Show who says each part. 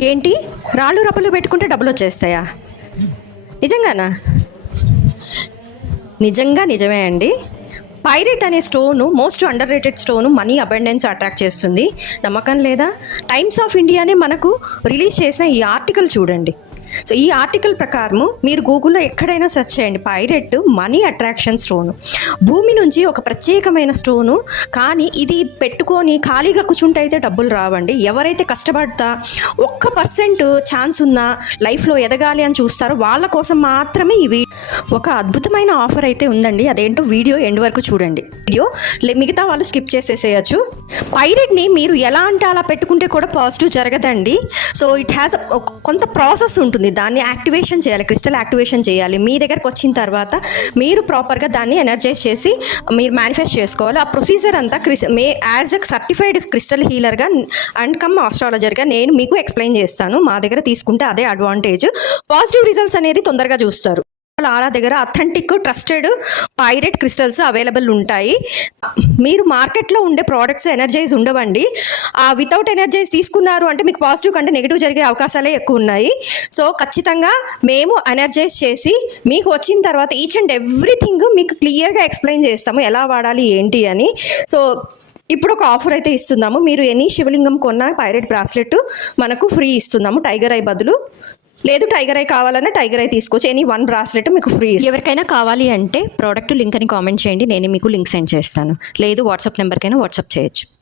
Speaker 1: ఏంటి? రాళ్ళు రప్పలు పెట్టుకుంటే డబ్బులు వచ్చేస్తాయా? నిజంగానా? నిజంగా నిజమే అండి. పైరెట్ అనే stone most underrated stone money abundance attract చేస్తుంది. నమ్మకం లేదా? టైమ్స్ ఆఫ్ ఇండియానే మనకు రిలీజ్ చేసిన ఈ ఆర్టికల్ చూడండి. సో ఈ ఆర్టికల్ ప్రకారము మీరు గూగుల్లో ఎక్కడైనా సెర్చ్ చేయండి. పైరెట్ మనీ అట్రాక్షన్ స్టోను భూమి నుంచి ఒక ప్రత్యేకమైన స్టోను కానీ ఇది పెట్టుకొని ఖాళీగా కూర్చుంటే అయితే డబ్బులు రావండి. ఎవరైతే కష్టపడతా ఒక్క పర్సెంట్ ఛాన్స్ ఉన్నా లైఫ్లో ఎదగాలి అని చూస్తారో వాళ్ళ కోసం మాత్రమే ఈ ఒక అద్భుతమైన ఆఫర్ అయితే ఉందండి. అదేంటో వీడియో ఎండ్ వరకు చూడండి. వీడియో లే- మిగతా వాళ్ళు స్కిప్ చేసేసేయచ్చు. పైరెట్ని మీరు ఎలా అంటే అలా పెట్టుకుంటే కూడా పాజిటివ్ జరగదండి. సో ఇట్ హ్యాస్ కొంత ప్రాసెస్ ఉంటుంది. ఉంటుంది. దాన్ని యాక్టివేషన్ చేయాలి క్రిస్టల్ యాక్టివేషన్ చేయాలి. మీ దగ్గరకు వచ్చిన తర్వాత మీరు ప్రాపర్గా దాన్ని ఎనర్జైజ్ చేసి మీరు మేనిఫెస్ట్ చేసుకోవాలి. ఆ ప్రొసీజర్ అంతా క్రిస్ మే యాజ్ అ సర్టిఫైడ్ క్రిస్టల్ హీలర్గా అండ్ కమ్ ఆస్ట్రాలజర్గా నేను మీకు ఎక్స్ప్లెయిన్ చేస్తాను. మా దగ్గర తీసుకుంటే అదే అడ్వాంటేజ్ పాజిటివ్ రిజల్ట్స్ అనేది తొందరగా చూస్తారు. ఆరా దగ్గర authentic trusted pyrite crystals available ఉంటాయి. మీరు మార్కెట్లో ఉండే ప్రోడక్ట్స్ ఎనర్జైజ్ ఉండవండి. వితౌట్ ఎనర్జైజ్ తీసుకున్నారు అంటే మీకు పాజిటివ్ కంటే నెగిటివ్ జరిగే అవకాశాలే ఎక్కువ ఉన్నాయి. సో ఖచ్చితంగా మేము ఎనర్జైజ్ చేసి మీకు వచ్చిన తర్వాత ఈచ్ అండ్ ఎవ్రీథింగ్ మీకు క్లియర్గా ఎక్స్ప్లెయిన్ చేస్తాము ఎలా వాడాలి ఏంటి అని. సో ఇప్పుడు ఒక ఆఫర్ అయితే ఇస్తున్నాము. మీరు ఎనీ శివలింగం కొన్న పైరెట్ బ్రాస్లెట్ మనకు ఫ్రీ ఇస్తున్నాము. టైగర్ ఐ బదులు. లేదు టైగర్ ఐ కావాలన్నా టైగర్ ఐ తీసుకోవచ్చు. ఎనీ వన్ బ్రాస్లెట్ మీకు ఫ్రీ ఎవరికైనా కావాలి అంటే ప్రోడక్ట్ లింక్ అని కామెంట్ చేయండి. నేను మీకు లింక్ సెండ్ చేస్తాను. లేదు వాట్సాప్ నెంబర్కైనా వాట్సాప్ చేయొచ్చు.